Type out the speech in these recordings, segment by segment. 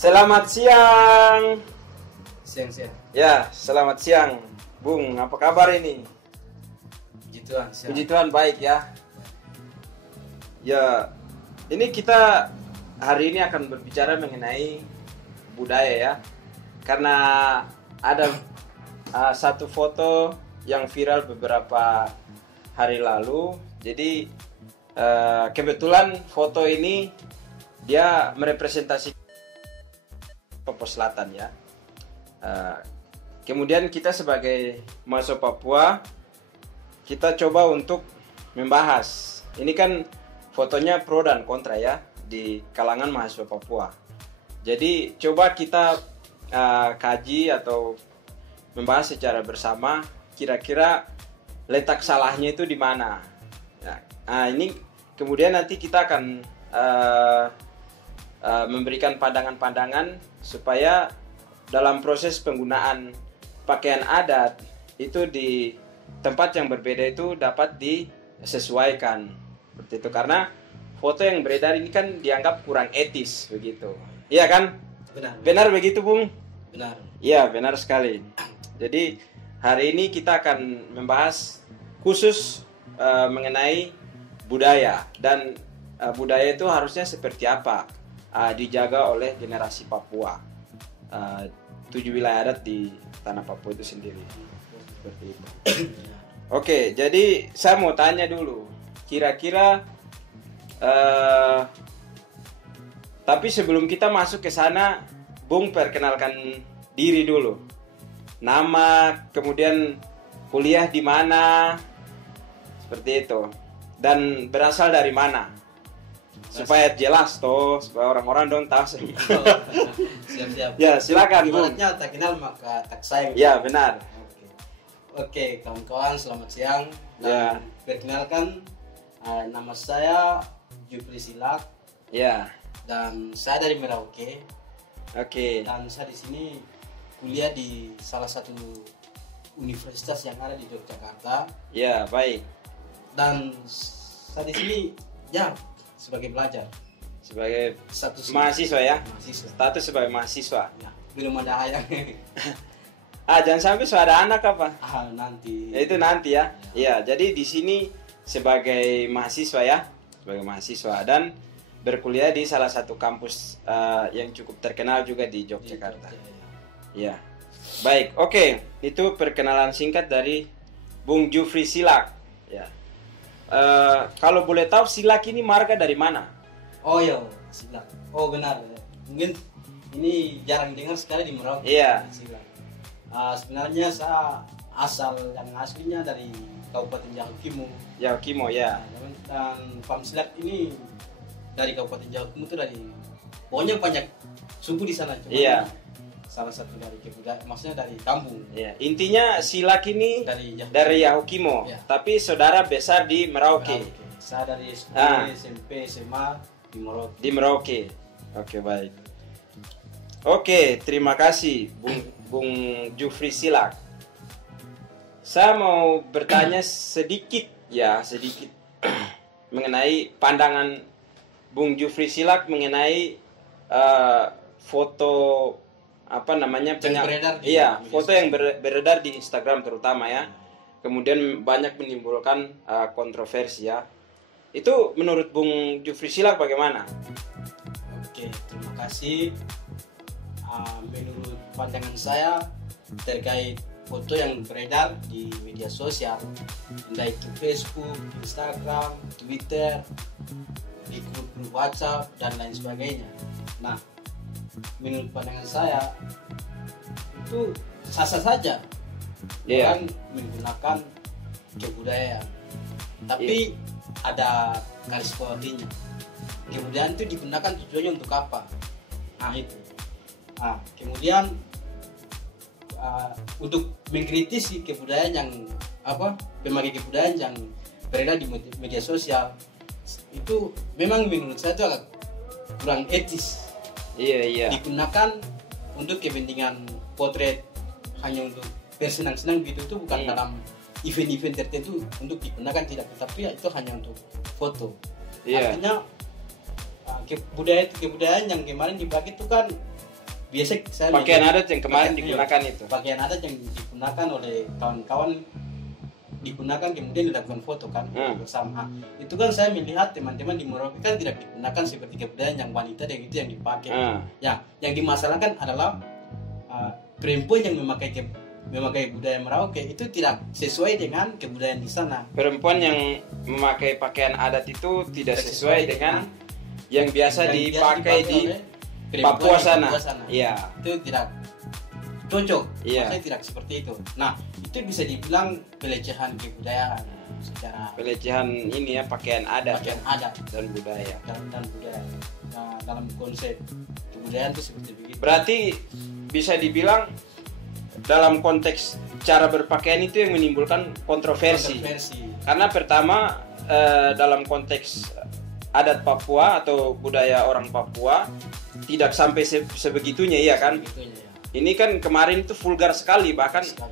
Selamat siang. Siang. Ya, selamat siang, Bung. Apa kabar ini? Puji Tuhan, siang. Puji Tuhan baik ya. Ya, ini kita hari ini akan berbicara mengenai budaya ya. Karena ada satu foto yang viral beberapa hari lalu. Jadi kebetulan foto ini dia merepresentasikan Papua Selatan ya. Kemudian kita sebagai mahasiswa Papua, kita coba untuk membahas. Ini kan fotonya pro dan kontra ya di kalangan mahasiswa Papua. Jadi coba kita kaji atau membahas secara bersama kira-kira letak salahnya itu di mana. Nah, ini kemudian nanti kita akan memberikan pandangan-pandangan supaya dalam proses penggunaan pakaian adat itu di tempat yang berbeda itu dapat disesuaikan seperti itu, karena foto yang beredar ini kan dianggap kurang etis begitu. Iya kan? Benar begitu, Bung? Benar. Iya, benar sekali. Jadi hari ini kita akan membahas khusus mengenai budaya dan budaya itu harusnya seperti apa dijaga oleh generasi Papua. 7 wilayah adat di tanah Papua itu sendiri. Seperti itu. Oke, jadi saya mau tanya dulu. Kira-kira tapi sebelum kita masuk ke sana, Bung perkenalkan diri dulu. Nama, kemudian kuliah di mana, seperti itu. Dan berasal dari mana? Supaya jelas toh, supaya orang-orang dong tahu. Siap. Ya, silakan, Bung. Ibaratnya tak kenal maka tak sayang. Ya, benar. Oke, kawan-kawan, selamat siang. Ya. Dan perkenalkan, nama saya Jufri Silak. Ya. Dan saya dari Merauke. Oke. Dan saya di sini kuliah di salah satu universitas yang ada di Yogyakarta. Ya, baik. Dan saya di sini ya sebagai pelajar, sebagai status mahasiswa ya. Mahasiswa. Status sebagai mahasiswa. Ya, belum ada ayah. Jangan sampai sudah ada anak apa? Nanti. Ya, itu nanti ya. Iya, jadi di sini sebagai mahasiswa ya, sebagai mahasiswa dan berkuliah di salah satu kampus yang cukup terkenal juga di Yogyakarta. Iya. Baik, oke. Itu perkenalan singkat dari Bung Jufri Silak. Ya. Kalau boleh tahu Silak ini marga dari mana? Oh iya, Silak. Oh benar. Mungkin ini jarang dengar sekali di Merauke. Iya. Silak. Sebenarnya saya asal yang aslinya dari Kabupaten Jahukimo. Jahukimo ya. Dan Pam Silak ini dari Kabupaten Jahukimo itu dari pokoknya banyak suku di sana. Cuma iya. Salah satu dari kebudayaan, maksudnya dari kampung. Iya. Intinya Silak ini dari Jahukimo, ya. Tapi saudara besar di Merauke. Saya dari SD, SMP, SMA di Merauke. Di Merauke. Oke, baik. Oke, terima kasih Bung Jufri Silak. Saya mau bertanya sedikit mengenai pandangan Bung Jufri Silak mengenai foto foto yang beredar di Instagram terutama ya. Kemudian banyak menimbulkan kontroversi ya. Itu menurut Bung Jufri Silak bagaimana? Oke, terima kasih. Menurut pandangan saya terkait foto yang beredar di media sosial, entah itu Facebook, Instagram, Twitter, di grup WhatsApp dan lain sebagainya. Nah, menurut pandangan saya itu sah-sah saja orang menggunakan kebudayaan, tapi ada garis bawahinya. Kebudayaan itu digunakan tujuannya untuk apa? Itu. Kemudian untuk mengkritisi kebudayaan yang pemakai kebudayaan yang beredar di media sosial itu memang menurut saya itu agak kurang etis. Iya. Digunakan untuk kepentingan potret hanya untuk bersenang-senang gitu, itu bukan dalam event-event tertentu untuk digunakan, tidak, tapi itu hanya untuk foto. Artinya kebudayaan yang kemarin dipakai itu kan biasa saya Pakaian lihat adat yang kemarin pakaian- digunakan itu. pakaian adat yang digunakan oleh kawan-kawan digunakan kemudian dilakukan foto kan bersama. Itu kan saya melihat teman-teman di Merauke kan tidak digunakan seperti kebudayaan yang wanita dan itu yang dipakai. Ya, yang dimasalahkan adalah perempuan yang memakai budaya Merauke itu tidak sesuai dengan kebudayaan di sana. Perempuan yang memakai pakaian adat itu tidak sesuai dengan yang biasa dipakai di oleh Papua perempuan di sana. Iya. Itu tidak cocok. Iya. Maksudnya tidak seperti itu. Nah, itu bisa dibilang pelecehan kebudayaan secara Pelecehan ini ya, pakaian adat pakaian adat dan budaya. dan budaya. Nah, dalam konsep kebudayaan itu seperti begitu. Berarti bisa dibilang dalam konteks cara berpakaian itu yang menimbulkan kontroversi. Karena pertama dalam konteks adat Papua atau budaya orang Papua tidak sampai sebegitunya ya kan. Begitunya, ya. Ini kan kemarin itu vulgar sekali, bahkan Sekali.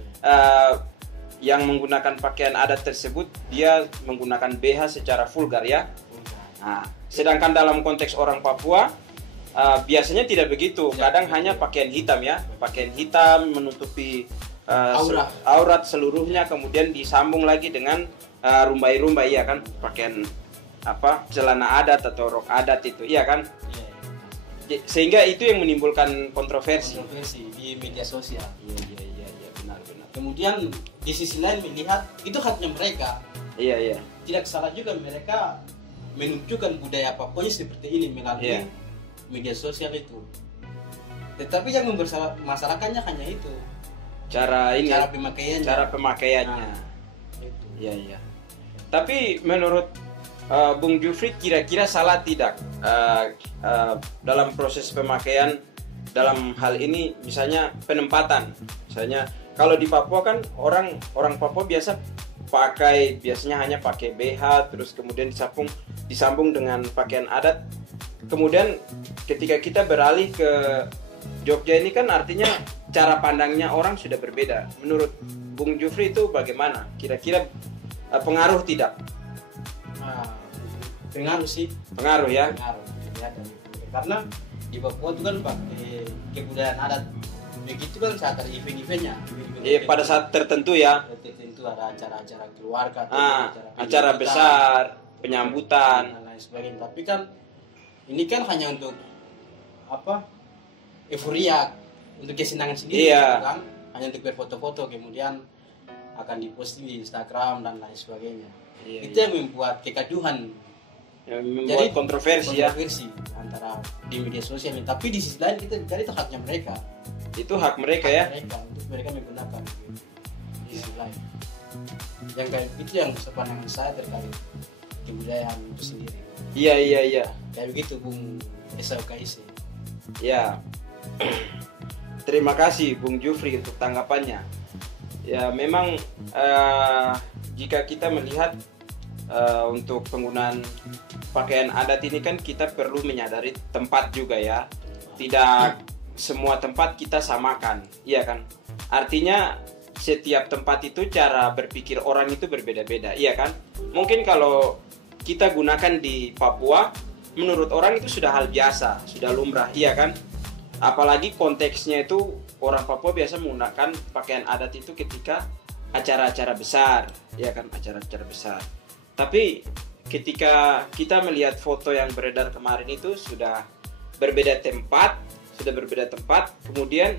yang menggunakan pakaian adat tersebut dia menggunakan BH secara vulgar ya. Nah, sedangkan dalam konteks orang Papua biasanya tidak begitu. Kadang hanya pakaian hitam ya, pakaian hitam menutupi aurat seluruhnya, kemudian disambung lagi dengan rumbai-rumbai ya kan, pakaian celana adat atau rok adat itu, iya kan? Sehingga itu yang menimbulkan kontroversi di media sosial. Iya, benar. Kemudian di sisi lain melihat itu haknya mereka. Iya. Tidak salah juga mereka menunjukkan budaya Papua seperti ini melalui media sosial itu. Tetapi yang mempermasalahkannya hanya itu. Cara pemakaiannya. Nah, itu. Iya. Tapi menurut Bung Jufri kira-kira salah tidak dalam proses pemakaian dalam hal ini, misalnya penempatan. Misalnya kalau di Papua kan orang Papua biasanya hanya pakai BH, terus kemudian disambung dengan pakaian adat. Kemudian ketika kita beralih ke Jogja ini kan artinya cara pandangnya orang sudah berbeda. Menurut Bung Jufri itu bagaimana? Kira-kira pengaruh tidak? Pengaruh sih. Pengaruh ya. Karena di Papua itu kan pakai kebudayaan adat. Begitu kan saat ada event-eventnya. Iya, pada saat tertentu ya. Tertentu ada acara-acara keluarga, acara besar, penyambutan dan lain sebagainya. Tapi kan ini kan hanya untuk euforia, untuk kesenangan sendiri, kan? Hanya untuk berfoto-foto kemudian akan diposting di Instagram dan lain sebagainya. Itu yang membuat kegaduhan, yang membuat kontroversi antara di media sosial. Tapi di sisi lain kita itu haknya mereka. Itu hak mereka ya. Untuk mereka menggunakan di sisi lain. Yang kayak itu yang sepandangan saya terkait kebudayaan itu sendiri. Iya. Kayak begitu Bung SOKIC. Ya. Terima kasih Bung Jufri untuk tanggapannya. Ya memang jika kita melihat untuk penggunaan pakaian adat ini kan kita perlu menyadari tempat juga ya. Tidak semua tempat kita samakan, iya kan? Artinya setiap tempat itu cara berpikir orang itu berbeda-beda, iya kan? Mungkin kalau kita gunakan di Papua, menurut orang itu sudah hal biasa, sudah lumrah, iya kan? Apalagi konteksnya itu orang Papua biasa menggunakan pakaian adat itu ketika acara-acara besar, ya kan, acara-acara besar. Tapi ketika kita melihat foto yang beredar kemarin itu sudah berbeda tempat, kemudian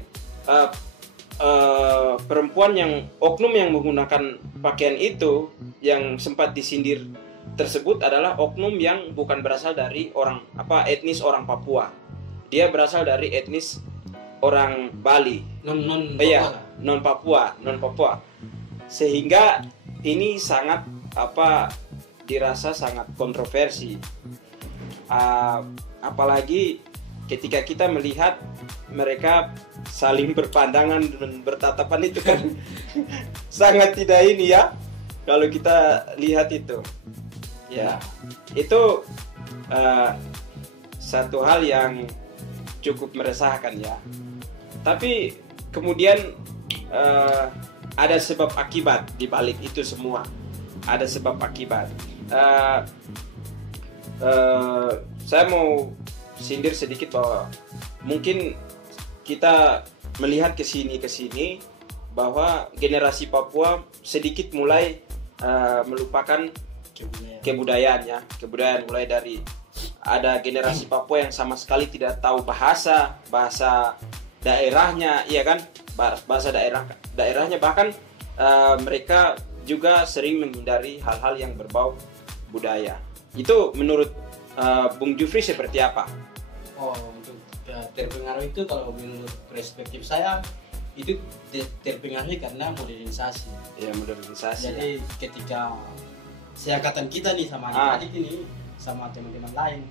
perempuan oknum yang menggunakan pakaian itu yang sempat disindir tersebut adalah oknum yang bukan berasal dari etnis orang Papua. Dia berasal dari etnis orang Bali, non Papua. Sehingga ini sangat dirasa sangat kontroversi. Apalagi ketika kita melihat mereka saling berpandangan dan bertatapan itu kan sangat tidak ini ya. Kalau kita lihat itu, ya itu satu hal yang cukup meresahkan ya. Tapi kemudian ada sebab akibat di balik itu semua. Ada sebab akibat. Saya mau sindir sedikit bahwa mungkin kita melihat ke sini bahwa generasi Papua sedikit mulai melupakan kebudayaan mulai dari ada generasi Papua yang sama sekali tidak tahu bahasa daerahnya, iya kan, bahasa daerahnya, bahkan mereka juga sering menghindari hal-hal yang berbau budaya. Itu menurut Bung Jufri seperti apa? Untuk terpengaruh itu, kalau menurut perspektif saya itu terpengaruh karena modernisasi. Ya, modernisasi. Jadi ketika seangkatan kita nih sama adik-adik ini sama teman-teman lain,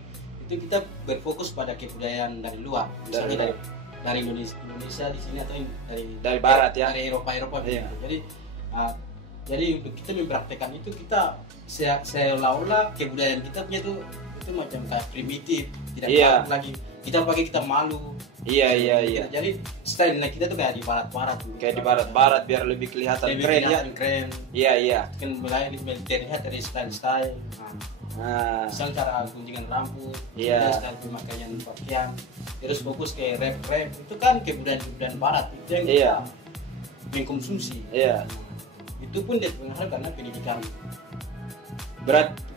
itu kita berfokus pada kebudayaan dari luar, misalnya dari Indonesia di sini, atau dari barat ya, dari Eropa iya. Jadi untuk kita mempraktekkan itu, kita seolah-olah kebudayaan kita punya itu macam kayak primitif, tidak barat lagi. Kita pakai, kita malu. Iya. Jadi style kita tuh kayak di barat-barat. Kayak di barat-barat biar lebih kelihatan keren ya. Keren. Iya. Kan mulai terlihat dari style. Misal cara guntingan rambut, style pemakaian pakaian, terus fokus ke rap itu kan kebudayaan barat itu yang kita mengkonsumsi. Iya. Itu pun dipengaruhi karena pendidikan.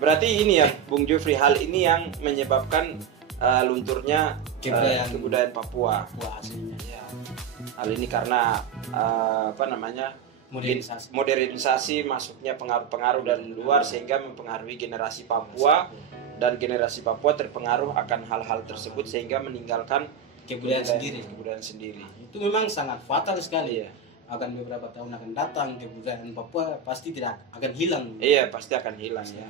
Berarti ini ya, Bung Jufri, hal ini yang menyebabkan lunturnya kebudayaan Papua aslinya. Ya. Hal ini karena modernisasi, masuknya pengaruh-pengaruh dari luar sehingga mempengaruhi generasi Papua, dan generasi Papua terpengaruh akan hal-hal tersebut sehingga meninggalkan kebudayaan sendiri. Itu memang sangat fatal sekali ya. Akan beberapa tahun akan datang kebudayaan Papua pasti tidak akan hilang. Iya, pasti akan hilang ya.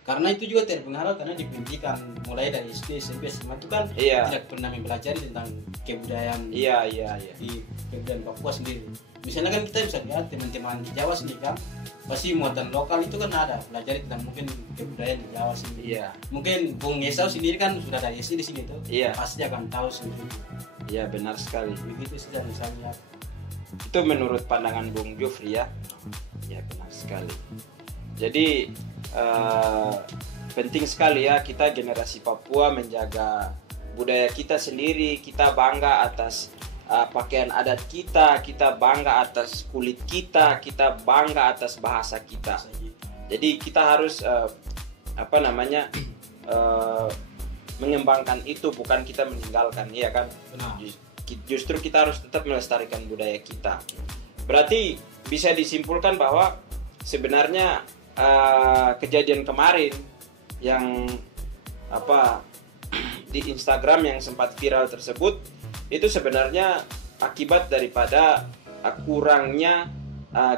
Karena itu juga terpengaruh karena di pendidikan mulai dari SD, SMP, SMA itu kan tidak pernah mempelajari tentang kebudayaan. Iya. Di kebudayaan Papua sendiri. Misalnya kan kita bisa lihat teman-teman di Jawa sendiri kan, pasti muatan lokal itu kan ada pelajari tentang mungkin kebudayaan di Jawa sendiri. Iya. Mungkin Bung Esau sendiri kan sudah dari SD di sini tuh. Iya. Pasti akan tahu sendiri. Iya, benar sekali. Begitu saja misalnya. Itu menurut pandangan Bung Jufri ya. Ya, benar sekali. Jadi penting sekali ya kita generasi Papua menjaga budaya kita sendiri. Kita bangga atas pakaian adat kita bangga atas kulit kita bangga atas bahasa kita. Jadi kita harus mengembangkan itu, bukan kita meninggalkan, ya kan? Benar. Justru kita harus tetap melestarikan budaya kita. Berarti bisa disimpulkan bahwa sebenarnya kejadian kemarin yang di Instagram yang sempat viral tersebut itu sebenarnya akibat daripada kurangnya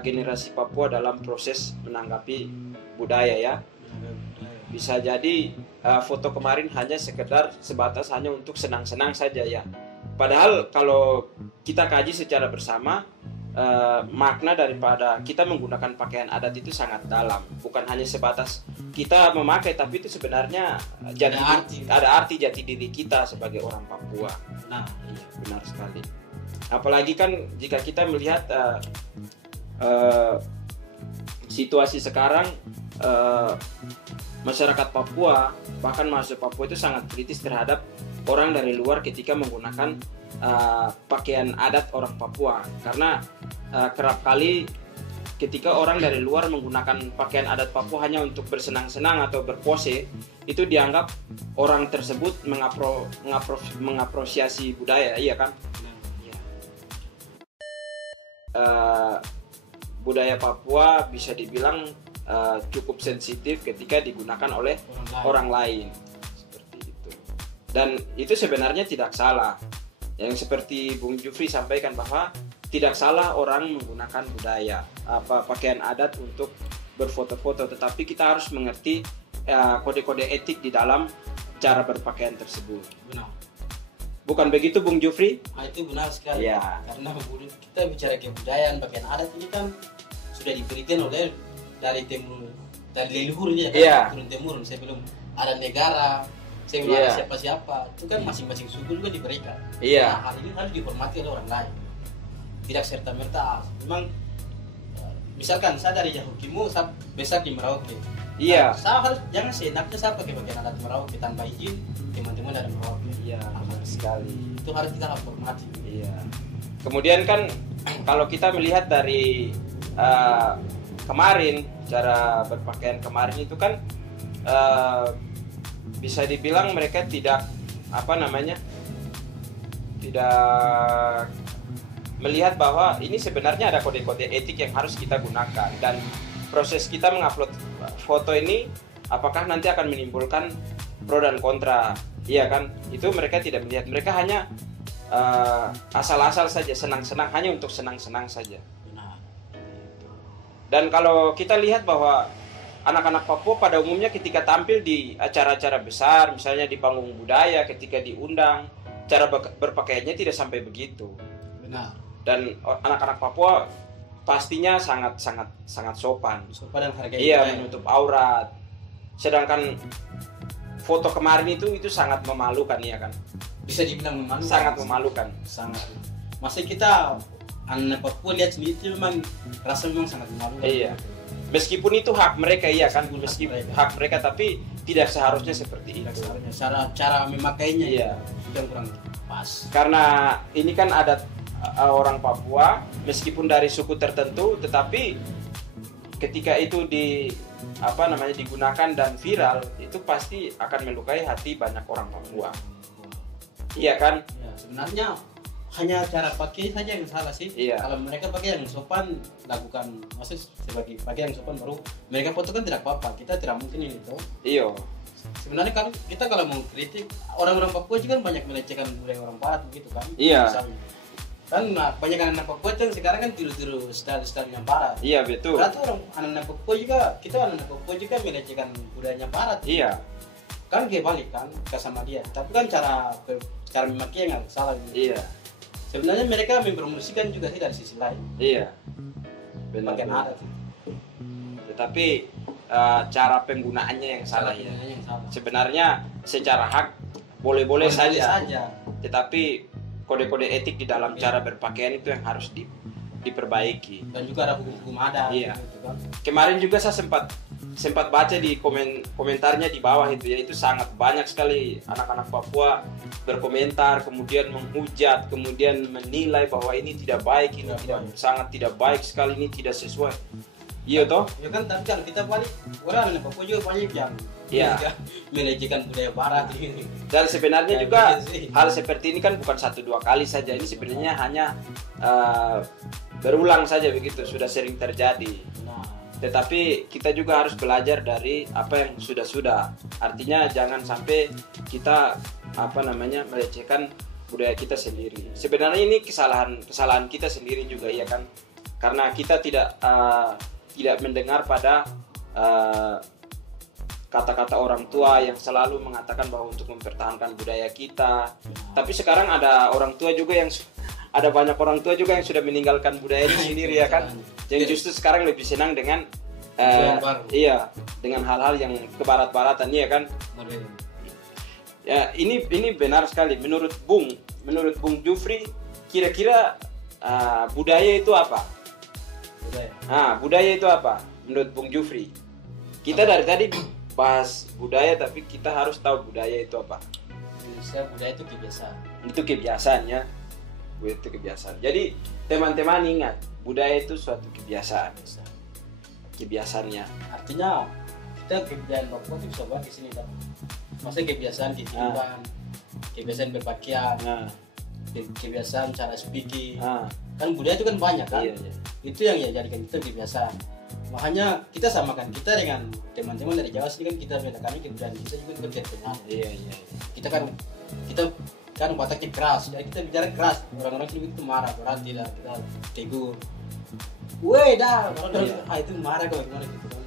generasi Papua dalam proses menanggapi budaya ya. Bisa jadi foto kemarin hanya sekedar sebatas hanya untuk senang-senang saja ya. Padahal kalau kita kaji secara bersama, makna daripada kita menggunakan pakaian adat itu sangat dalam, bukan hanya sebatas kita memakai, tapi itu sebenarnya ada arti jati diri kita sebagai orang Papua. Nah, iya, benar sekali. Apalagi kan jika kita melihat situasi sekarang, masyarakat Papua, bahkan mahasiswa Papua itu sangat kritis terhadap orang dari luar ketika menggunakan pakaian adat orang Papua, karena kerap kali ketika orang dari luar menggunakan pakaian adat Papua hanya untuk bersenang-senang atau berpose, itu dianggap orang tersebut mengapresiasi budaya, iya kan? Budaya Papua bisa dibilang cukup sensitif ketika digunakan oleh orang lain. Seperti itu. Dan itu sebenarnya tidak salah. Yang seperti Bung Jufri sampaikan bahwa tidak salah orang menggunakan budaya pakaian adat untuk berfoto-foto, tetapi kita harus mengerti kode-kode etik di dalam cara berpakaian tersebut. Benar. Bukan begitu Bung Jufri? Itu benar sekali. Ya. Karena kita bicara kebudayaan pakaian adat ini kan sudah diberikan oleh dari leluhurnya kan, turun-temurun sebelum ada negara, sebelum ada siapa-siapa, itu kan masing-masing suku juga diberikan. Nah, hal ini harus dihormati oleh orang lain, tidak serta-merta. Memang misalkan saya dari Yahukimu, saya besar di Merauke, Iya. Saya harus jangan seenaknya saya pakai bagian alat Merauke tanpa izin teman-teman dari Merauke. Iya, benar sekali. Itu harus kita hormati. Iya. Kemudian kan kalau kita melihat dari kemarin cara berpakaian kemarin itu kan bisa dibilang mereka tidak tidak melihat bahwa ini sebenarnya ada kode-kode etik yang harus kita gunakan, dan proses kita mengupload foto ini apakah nanti akan menimbulkan pro dan kontra, iya kan? Itu mereka tidak melihat, mereka hanya asal-asal saja, senang-senang, hanya untuk senang-senang saja. Dan kalau kita lihat bahwa anak-anak Papua pada umumnya ketika tampil di acara-acara besar, misalnya di panggung budaya, ketika diundang, cara berpakaiannya tidak sampai begitu. Benar. Dan anak-anak Papua pastinya sangat sopan. Sopan dan harga. Iya, menutup aurat. Sedangkan foto kemarin itu sangat memalukan, ya kan? Bisa dibilang memalukan. Sangat memalukan. Sangat. Masih kita anak Papua lihat sendiri itu memang rasa memang sangat memalukan. Iya. Meskipun itu hak mereka, iya kan? Meskipun hak mereka, tapi tidak seharusnya seperti itu. Cara memakainya iya. Yang kurang pas. Karena ini kan ada orang Papua meskipun dari suku tertentu, tetapi ketika itu digunakan dan viral, itu pasti akan melukai hati banyak orang Papua. Iya kan? Ya, sebenarnya hanya cara pakai saja yang salah sih. Iya. Kalau mereka pakai yang sopan, lakukan maksud sebagai pakai yang sopan baru mereka foto kan tidak apa-apa. Kita tidak mungkin ini tuh. Iya. Sebenarnya kan kita kalau mau kritik orang-orang Papua juga kan banyak melecehkan budaya orang Barat begitu kan. Iya. Misalnya. Kan banyak anak Papua tuh sekarang kan tiru-tiru style-style yang Barat. Iya, betul. Berarti anak Papua juga, kita anak Papua juga melecehkan budayanya Barat. Iya. Kan kebalik kan ke sama dia. Tapi kan cara memakai yang salah gitu. Iya. Sebenarnya mereka mempromosikan juga sih dari sisi lain. Iya. Benar. Bagian adat. Tetapi cara penggunaannya yang salah ya. Sebenarnya secara hak boleh-boleh saja. Tetapi kode-kode etik di dalam cara berpakaian itu yang harus diperbaiki. Dan juga ada hukum-hukum adat. Iya. Gitu kan. Kemarin juga saya sempat baca di komentarnya di bawah itu, yaitu sangat banyak sekali anak-anak Papua berkomentar, kemudian menghujat, kemudian menilai bahwa ini tidak baik, ini sangat tidak baik sekali, ini tidak sesuai. Iya toh? Ya kan, tapi kalau kita balik, orang anak Papua juga banyak yang melecehkan budaya Barat ini. Dan sebenarnya juga hal seperti ini kan bukan 1-2 kali saja, ini sebenarnya hanya berulang saja begitu, sudah sering terjadi. Tetapi kita juga harus belajar dari apa yang sudah-sudah. Artinya jangan sampai kita melecehkan budaya kita sendiri. Sebenarnya ini kesalahan kita sendiri juga, ya kan? Karena kita tidak mendengar pada kata-kata orang tua yang selalu mengatakan bahwa untuk mempertahankan budaya kita. Tapi sekarang ada banyak orang tua juga yang sudah meninggalkan budayanya sendiri, ya kan? Yang justru sekarang lebih senang dengan dengan hal-hal yang kebarat-baratan, ya kan? Ya, ini benar sekali. Menurut Bung Jufri, kira-kira budaya itu apa? Budaya itu apa? Menurut Bung Jufri. Kita dari tadi bahas budaya, tapi kita harus tahu budaya itu apa. Budaya itu kebiasaan. Itu kebiasaan, ya. Itu kebiasaan. Jadi teman-teman ingat, budaya itu suatu kebiasaannya. Artinya kita kebudayaan Papua itu bisa banget di sini, kan? Maksudnya kebiasaan kehidupan, kebiasaan berpakaian, kebiasaan cara speaking. Kan budaya itu kan banyak kan? Iya. Itu yang jadikan kita kebiasaan. Makanya kita samakan kita dengan teman-teman dari Jawa sini kan, kita bedakan kebudayaan kita juga kan terkenal. Iya. Kita kan wataknya keras, jadi kita bicara keras, orang-orang sini itu marah, orang tidak, kita tegur. Weh dah, orang itu marah kalau gimana gitu kan.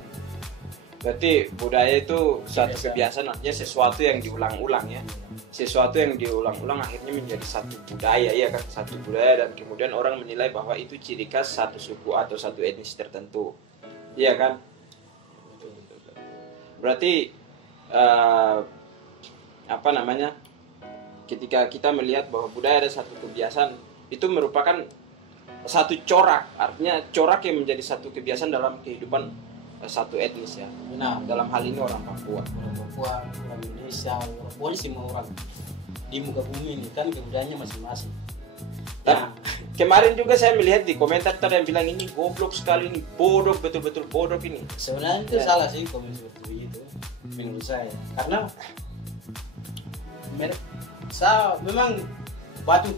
Berarti budaya itu suatu kebiasaan, artinya sesuatu yang diulang-ulang, ya. Sesuatu yang diulang-ulang akhirnya menjadi satu budaya, ya kan? Satu budaya, dan kemudian orang menilai bahwa itu ciri khas satu suku atau satu etnis tertentu. Iya kan? Berarti ketika kita melihat bahwa budaya ada satu kebiasaan, itu merupakan satu corak, artinya corak yang menjadi satu kebiasaan dalam kehidupan satu etnis ya. Benar. Dalam hal ini orang Papua. Orang Papua, orang Indonesia, pokoknya semua orang di muka bumi ini kan kebudayaannya masing-masing. Nah, kemarin juga saya melihat di komentar ada yang bilang ini goblok sekali, ini bodoh, betul-betul bodoh ini. Sebenarnya itu salah sih komen seperti itu menurut saya, karena saya memang batu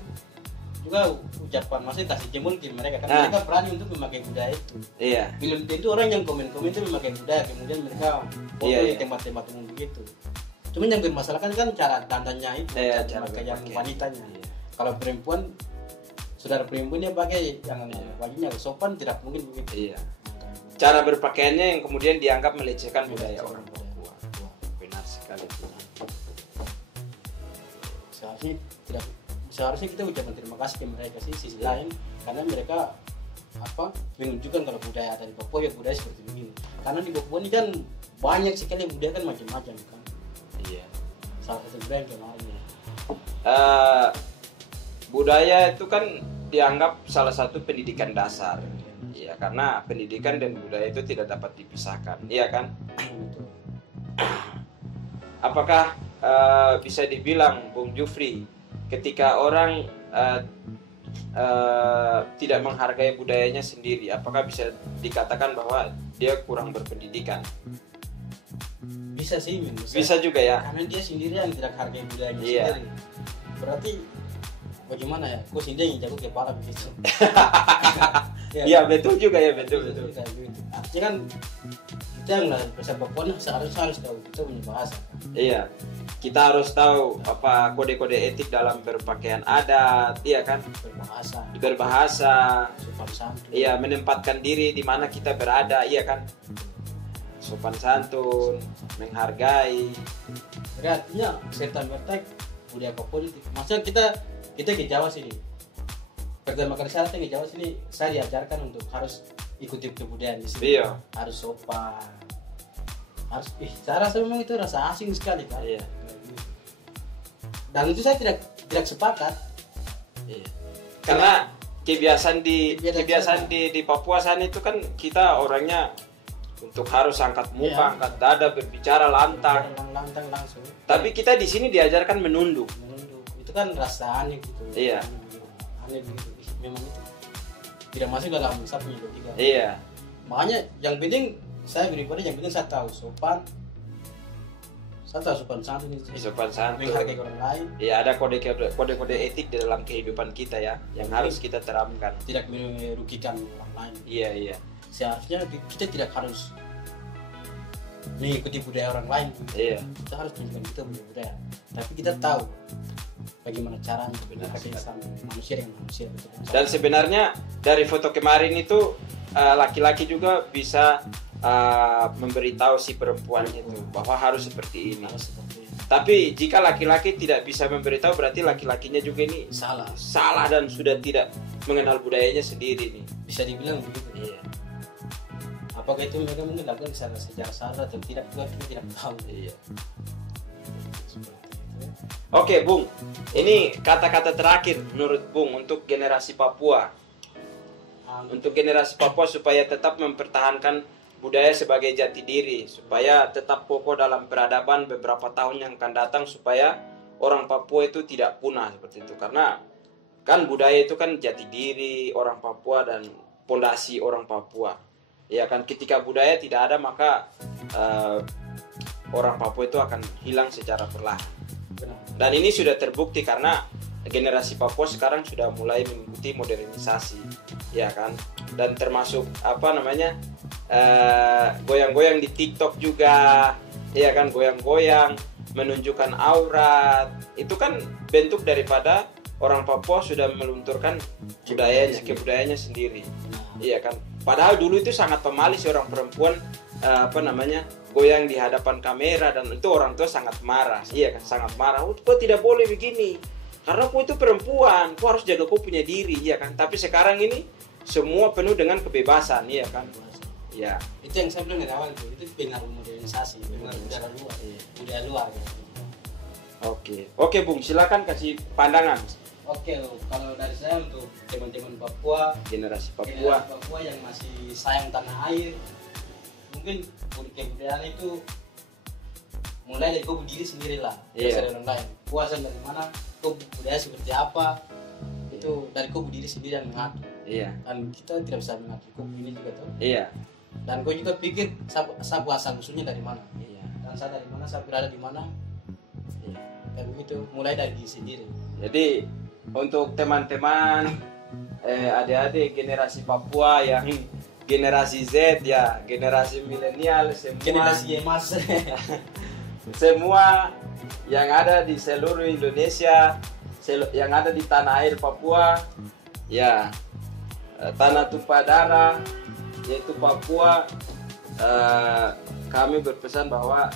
juga ucapan maksudnya kasih jempol ke mereka kan mereka berani untuk memakai budaya itu. Iya. Belum tentu orang yang komen-komen itu memakai budaya kemudian mereka foto di tempat-tempat umum begitu. Cuma yang bermasalah kan cara dandannya itu, cara yang wanitanya. Iya. Kalau perempuan, saudara perempuan dia pakai yang bajunya sopan tidak mungkin begitu. Iya. Cara berpakaiannya yang kemudian dianggap melecehkan budaya orang Papua. Benar sekali. Seharusnya kita ucapkan terima kasih ke mereka sih sisi lain, karena mereka menunjukkan kalau budaya ada di Papua ya budaya seperti begini. Karena di Papua ini kan banyak sekali budaya kan macam-macam kan. Iya. Salah satu budaya yang kemarin ya. Budaya itu kan dianggap salah satu pendidikan dasar. Iya, karena pendidikan dan budaya itu tidak dapat dipisahkan, iya kan? Apakah bisa dibilang Bung Jufri, ketika orang tidak menghargai budayanya sendiri, apakah bisa dikatakan bahwa dia kurang berpendidikan? Bisa sih, bisa juga ya. Karena dia sendiri yang tidak hargai budayanya sendiri. Berarti bagaimana ya? Kok sendiri yang jago kepala begitu? Iya betul juga ya, betul. Artinya kan kita yang bahasa Papua seharusnya harus tahu kita punya bahasa. Iya, kita harus tahu apa kode-kode etik dalam berpakaian adat, iya kan? Berbahasa, sopan santun. Iya, menempatkan diri di mana kita berada, iya kan? Sopan santun, menghargai. Jadi artinya serta merta budaya Papua itu. Maksudnya kita ke Jawa sini. Pertama kali saya datang ke Jawa sini, saya diajarkan untuk harus ikuti kebudayaan di sini. Iya. Harus sopan. Harus saya rasa memang itu rasa asing sekali kan. Iya. Dan itu saya tidak sepakat. Iya. Karena kebiasaan di Papua sana itu kan kita orangnya untuk harus angkat muka, angkat dada, berbicara lantang. Lantang langsung. Tapi kita di sini diajarkan menunduk. Itu kan rasa aneh gitu. Iya. Aneh begitu. Memang itu tidak masuk dalam saya punya logika. Iya. Makanya yang penting saya pribadi yang penting saya tahu sopan santun, menghargai orang lain. Iya, ada kode-kode etik di dalam kehidupan kita ya, yang harus kita terapkan. Tidak merugikan orang lain. Iya. Seharusnya kita tidak harus mengikuti budaya orang lain. Iya. Kita harus tunjukkan kita punya budaya. Tapi kita tahu bagaimana caranya berpakai sama manusia dengan manusia. Dan sebenarnya dari foto kemarin itu laki-laki juga bisa memberitahu si perempuannya itu bahwa harus seperti ini. Tapi jika laki-laki tidak bisa memberitahu, berarti laki-lakinya juga ini salah dan sudah tidak mengenal budayanya sendiri nih. Bisa dibilang begitu. Iya. Apakah itu mereka mungkin lakukan secara salah atau tidak, kita tidak tahu. Iya. Oke, Bung. Ini kata-kata terakhir menurut Bung untuk generasi Papua. Untuk generasi Papua supaya tetap mempertahankan budaya sebagai jati diri, supaya tetap kokoh dalam peradaban beberapa tahun yang akan datang, supaya orang Papua itu tidak punah seperti itu. Karena kan budaya itu kan jati diri orang Papua dan pondasi orang Papua. Ya kan, ketika budaya tidak ada maka orang Papua itu akan hilang secara perlahan. Dan ini sudah terbukti karena generasi Papua sekarang sudah mulai mengikuti modernisasi, ya kan? Dan termasuk goyang-goyang di TikTok juga, ya kan? Goyang-goyang, menunjukkan aurat, itu kan bentuk daripada orang Papua sudah melunturkan kebudayaannya sendiri, iya kan? Padahal dulu itu sangat pemalis orang perempuan goyang di hadapan kamera, dan itu orang tua sangat marah, iya kan, sangat marah. Kok tidak boleh begini? Karena kau itu perempuan, kau harus jaga kau punya diri, iya kan. Tapi sekarang ini semua penuh dengan kebebasan, iya kan. Ya. Itu yang saya bilang dari awal itu pengaruh modernisasi, pengaruh budaya luar. Oke, Bung, silakan kasih pandangan. Oke, kalau dari saya untuk teman-teman Papua, generasi Papua yang masih sayang tanah air, mungkin mungkin kebudayaan itu mulai dari kau berdiri sendiri lah. Iya. Dari orang lain. Kau asal dari mana? Kau budaya seperti apa? Itu dari kau berdiri sendiri yang mengatur. Iya. Dan kita tidak bisa mengatur kau ini juga tuh. Iya. Dan kau juga pikir saya asal usulnya dari mana? Iya. Dan saya dari mana? Saya berada di mana? Iya. Kayak begitu. Mulai dari diri sendiri. Jadi untuk teman-teman adik-adik generasi Papua yang generasi Z ya, generasi milenial semua, Generasi emas. semua yang ada di seluruh Indonesia, yang ada di tanah air Papua, ya tanah tumpah darah yaitu Papua, kami berpesan bahwa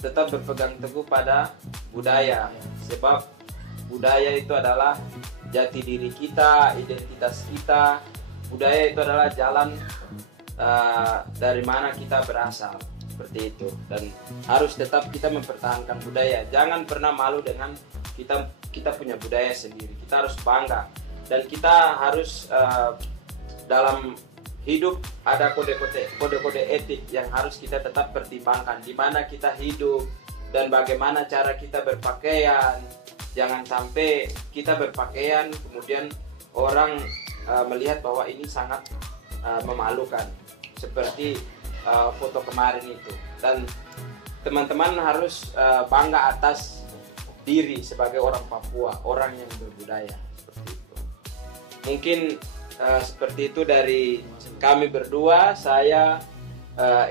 tetap berpegang teguh pada budaya, sebab budaya itu adalah jati diri kita, identitas kita. Budaya itu adalah jalan dari mana kita berasal, seperti itu. Dan harus tetap kita mempertahankan budaya. Jangan pernah malu dengan kita punya budaya sendiri. Kita harus bangga dan kita harus dalam hidup ada kode-kode etik yang harus kita tetap pertimbangkan. Di mana kita hidup dan bagaimana cara kita berpakaian. Jangan sampai kita berpakaian kemudian orang melihat bahwa ini sangat memalukan seperti foto kemarin itu. Dan teman-teman harus bangga atas diri sebagai orang Papua, orang yang berbudaya, seperti itu. Mungkin seperti itu dari kami berdua. Saya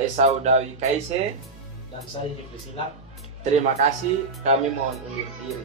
Esau Dawi Kaise Dan saya Jeffrey Silak. Terima kasih, kami mohon undur diri.